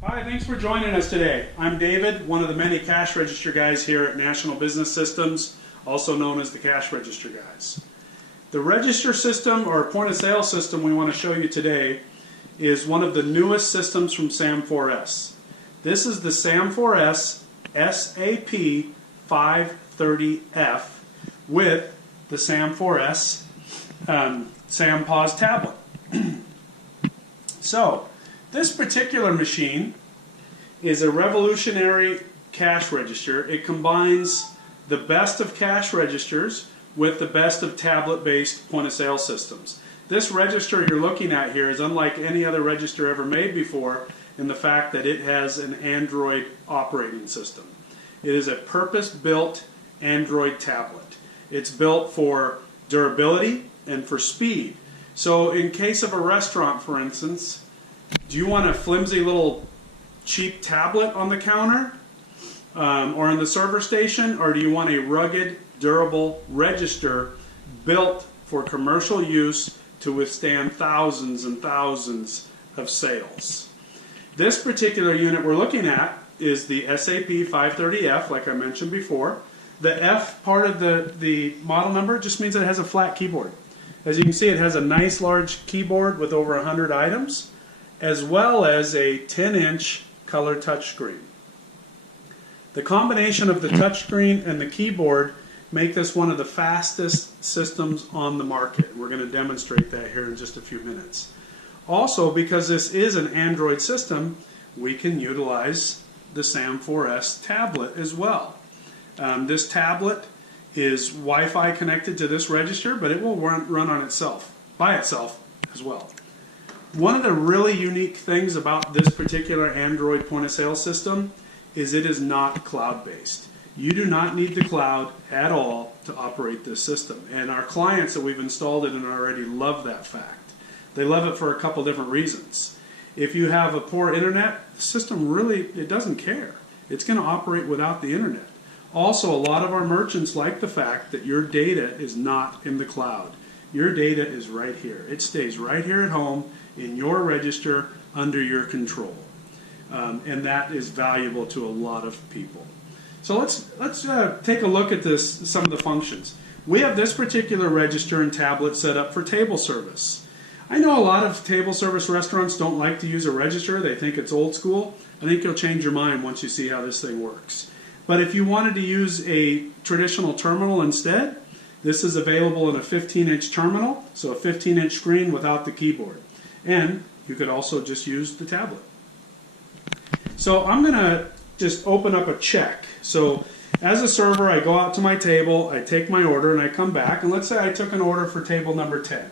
Hi, thanks for joining us today. I'm David, one of the many cash register guys here at National Business Systems, also known as the cash register guys. The register system or point of sale system we want to show you today is one of the newest systems from SAM4s. This is the SAM4s SAP-530F with the SAM4s SAM4s tablet. So, this particular machine is a revolutionary cash register. It combines the best of cash registers with the best of tablet-based point-of-sale systems. This register you're looking at here is unlike any other register ever made before in the fact that it has an Android operating system. It is a purpose-built Android tablet. It's built for durability and for speed. So in case of a restaurant, for instance, do you want a flimsy little cheap tablet on the counter or in the server station, or do you want a rugged, durable register built for commercial use to withstand thousands and thousands of sales? This particular unit we're looking at is the SAP-530F, like I mentioned before. The F part of the model number just means it has a flat keyboard. As you can see, it has a nice large keyboard with over 100 items, as well as a 10-inch color touchscreen. The combination of the touchscreen and the keyboard make this one of the fastest systems on the market. We're going to demonstrate that here in just a few minutes. Also, because this is an Android system, we can utilize the SAM4s tablet as well. This tablet is Wi-Fi connected to this register, but it will run on itself, by itself as well. One of the really unique things about this particular Android point-of-sale system is it is not cloud-based. You do not need the cloud at all to operate this system. And our clients that we've installed it in already love that fact. They love it for a couple different reasons. If you have a poor internet, the system really, it doesn't care. It's going to operate without the internet. Also, a lot of our merchants like the fact that your data is not in the cloud. Your data is right here. It stays right here at home in your register under your control. And that is valuable to a lot of people. So let's take a look at some of the functions. We have this particular register and tablet set up for table service. I know a lot of table service restaurants don't like to use a register. They think it's old school. I think you'll change your mind once you see how this thing works. But if you wanted to use a traditional terminal instead, this is available in a 15-inch terminal, so a 15-inch screen without the keyboard. And you could also just use the tablet. So I'm going to just open up a check. So as a server, I go out to my table, I take my order, and I come back. And let's say I took an order for table number 10.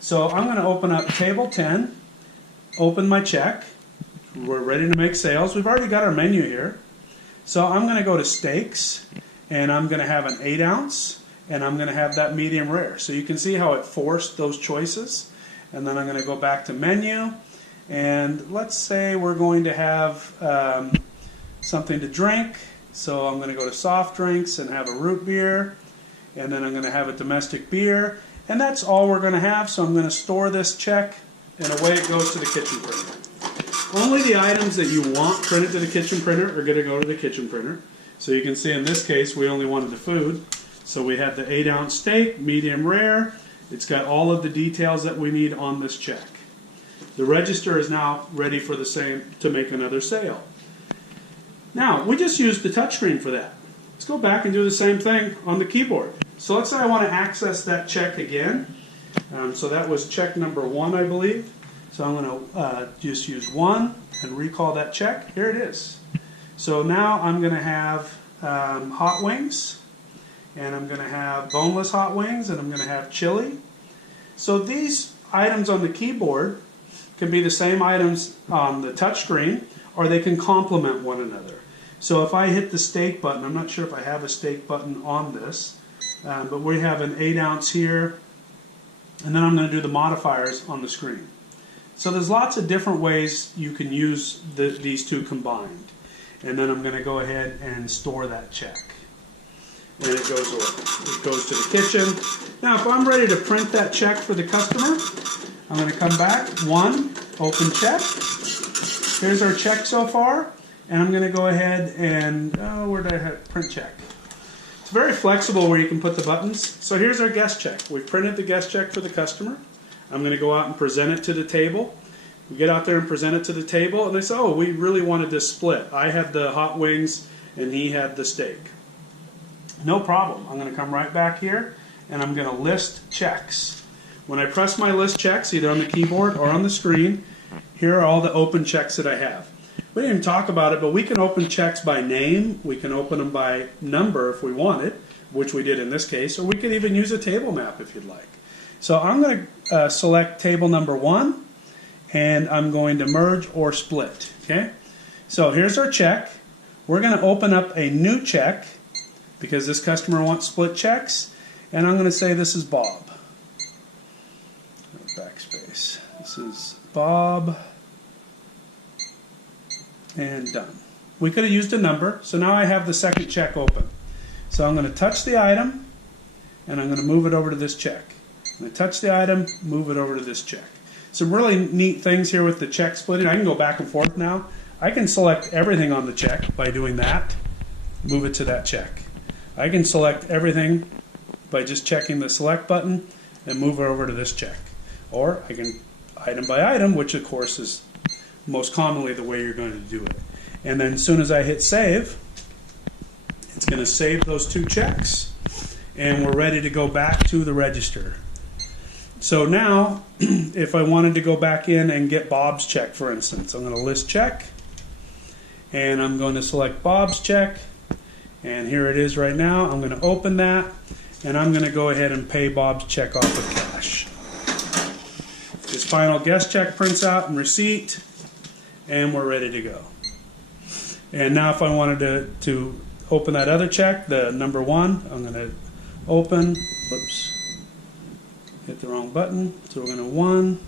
So I'm going to open up table 10, open my check. We're ready to make sales. We've already got our menu here. So I'm going to go to steaks, and I'm going to have an 8-ounce, and I'm going to have that medium rare. So you can see how it forced those choices. And then I'm going to go back to menu, and let's say we're going to have something to drink. So I'm going to go to soft drinks and have a root beer, and then I'm going to have a domestic beer. And that's all we're going to have, so I'm going to store this check, and away it goes to the kitchen printer. Only the items that you want printed to the kitchen printer are going to go to the kitchen printer. So you can see in this case we only wanted the food. So we have the 8-ounce steak, medium rare. It's got all of the details that we need on this check. The register is now ready for to make another sale. Now, we just used the touchscreen for that. Let's go back and do the same thing on the keyboard. So let's say I want to access that check again. So that was check number 1, I believe. So I'm going to just use 1 and recall that check. Here it is. So now I'm going to have hot wings, and I'm going to have boneless hot wings, and I'm going to have chili. So these items on the keyboard can be the same items on the touchscreen, or they can complement one another. So if I hit the steak button, I'm not sure if I have a steak button on this, but we have an 8-ounce here, and then I'm going to do the modifiers on the screen. So there's lots of different ways you can use these two combined. And then I'm going to go ahead and store that check. And it goes away. It goes to the kitchen. Now if I'm ready to print that check for the customer, I'm going to come back, 1, open check, Here's our check so far, and I'm going to go ahead and, where did I have print check? It's very flexible where you can put the buttons. So here's our guest check. We've printed the guest check for the customer. I'm going to go out and present it to the table. We get out there and present it to the table, and they say, oh, we really wanted this split. I had the hot wings, and he had the steak. No problem. I'm going to come right back here, and I'm going to list checks. When I press my list checks, either on the keyboard or on the screen, here are all the open checks that I have. We didn't even talk about it, but we can open checks by name. We can open them by number if we wanted, which we did in this case, or we could even use a table map if you'd like. So I'm going to select table number 1, and I'm going to merge or split. Okay? So here's our check. We're going to open up a new check because this customer wants split checks, and I'm going to say this is Bob. Backspace. This is Bob. And done. We could have used a number, so now I have the second check open. So I'm going to touch the item, and I'm going to move it over to this check. I'm going to touch the item, move it over to this check. Some really neat things here with the check splitting. I can go back and forth now. I can select everything on the check by doing that, move it to that check. I can select everything by just checking the select button and move it over to this check. Or I can item by item, which of course is most commonly the way you're going to do it. And then as soon as I hit save, it's going to save those 2 checks, and we're ready to go back to the register. So now, if I wanted to go back in and get Bob's check, for instance, I'm going to list check, and I'm going to select Bob's check, and here it is right now. I'm going to open that, and I'm going to go ahead and pay Bob's check off with cash. His final guest check prints out and receipt, and we're ready to go. And now if I wanted to open that other check, the number 1, I'm going to open, whoops, hit the wrong button, so we're going to 1,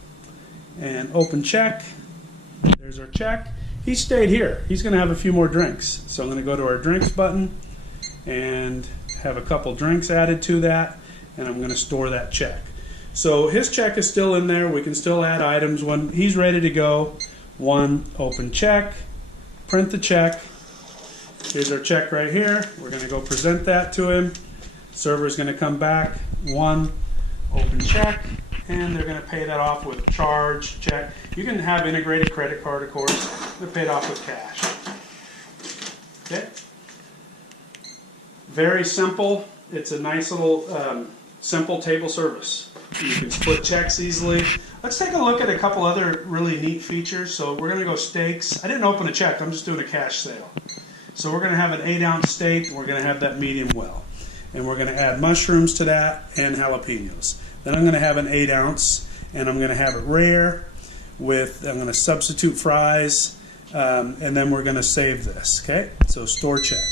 and open check. There's our check. He stayed here. He's going to have a few more drinks. So I'm going to go to our drinks button and have a couple drinks added to that, and I'm going to store that check. So his check is still in there. We can still add items when he's ready to go. 1, open check, print the check. Here's our check right here. We're going to go present that to him. Server's going to come back. 1, open check, and they're going to pay that off with charge, check. You can have integrated credit card, of course. They're paid off with cash. Okay. Very simple. It's a nice little simple table service. You can split checks easily. Let's take a look at a couple other really neat features. So we're going to go steaks. I didn't open a check. I'm just doing a cash sale. So we're going to have an 8-ounce steak. We're going to have that medium well. And we're going to add mushrooms to that and jalapenos. Then I'm going to have an 8-ounce, and I'm going to have it rare with, I'm going to substitute fries, and then we're going to save this. Okay? So store check.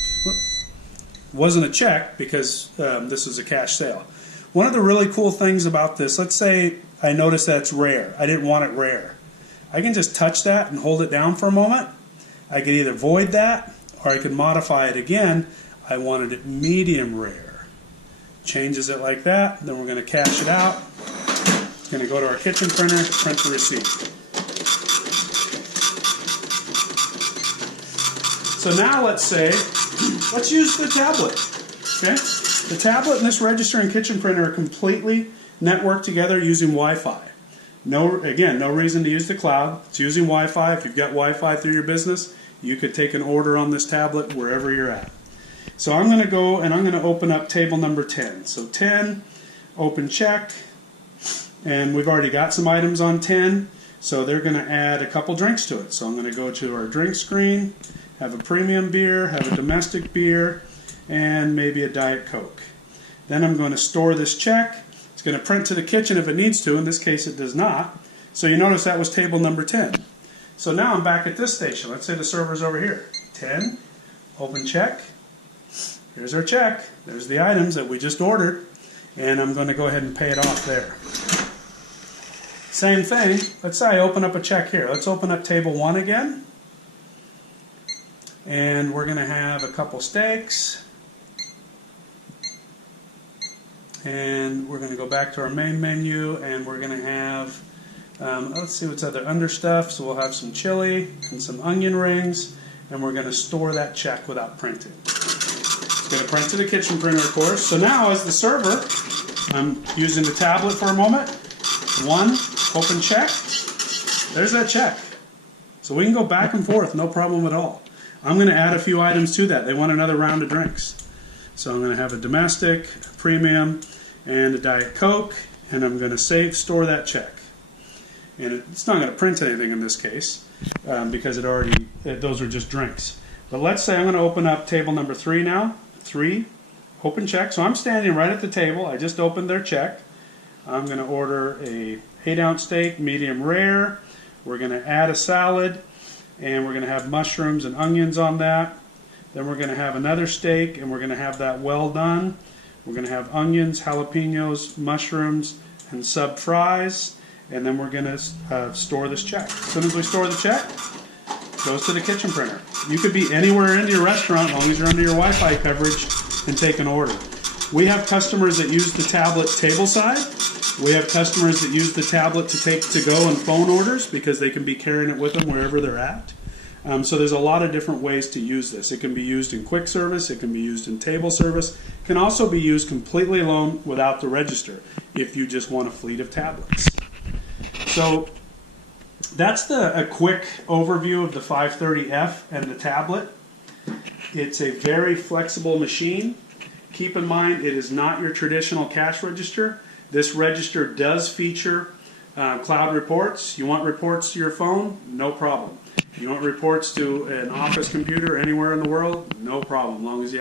Wasn't a check because this is a cash sale. One of the really cool things about this, let's say I notice that it's rare. I didn't want it rare. I can just touch that and hold it down for a moment. I can either void that or I can modify it again. I wanted it medium rare. Changes it like that. Then we're going to cash it out. Going to go to our kitchen printer, print the receipt. So now let's use the tablet. Okay? The tablet and this register and kitchen printer are completely networked together using Wi-Fi. No reason to use the cloud. It's using Wi-Fi. If you've got Wi-Fi through your business, you could take an order on this tablet wherever you're at. So I'm going to go and I'm going to open up table number 10. So 10, open check, and we've already got some items on 10, so they're going to add a couple drinks to it. So I'm going to go to our drink screen, have a premium beer, have a domestic beer, and maybe a Diet Coke. Then I'm going to store this check. It's going to print to the kitchen if it needs to. In this case, it does not. So you notice that was table number 10. So now I'm back at this station. Let's say the server's over here. 10, open check. Here's our check. There's the items that we just ordered. And I'm going to go ahead and pay it off there. Same thing. Let's say I open up a check here. Let's open up table 1 again. And we're going to have a couple steaks. And we're going to go back to our main menu, and we're going to have Let's see what's other under stuff. So we'll have some chili and some onion rings, and we're going to store that check without printing. It's going to print to the kitchen printer, of course. So now, as the server, I'm using the tablet for a moment. One, open check. There's that check. So we can go back and forth, no problem at all. I'm going to add a few items to that. They want another round of drinks. So I'm going to have a domestic, a premium, and a Diet Coke, and I'm going to store that check. And it's not going to print anything in this case because those are just drinks. But let's say I'm going to open up table number 3 now. 3, open check. So I'm standing right at the table. I just opened their check. I'm going to order a 8-ounce steak, medium rare. We're going to add a salad, and we're going to have mushrooms and onions on that. Then we're going to have another steak, and we're going to have that well done. We're going to have onions, jalapenos, mushrooms, and sub fries. And then we're going to store this check. As soon as we store the check, it goes to the kitchen printer. You could be anywhere in your restaurant as long as you're under your Wi-Fi coverage and take an order. We have customers that use the tablet tableside. We have customers that use the tablet to take to go and phone orders because they can be carrying it with them wherever they're at. So there's a lot of different ways to use this. It can be used in quick service. It can be used in table service. It can also be used completely alone without the register if you just want a fleet of tablets. So that's a quick overview of the 530F and the tablet. It's a very flexible machine. Keep in mind, it is not your traditional cash register. This register does feature cloud reports. You want reports to your phone? No problem. You want reports to an office computer anywhere in the world? No problem, as long as you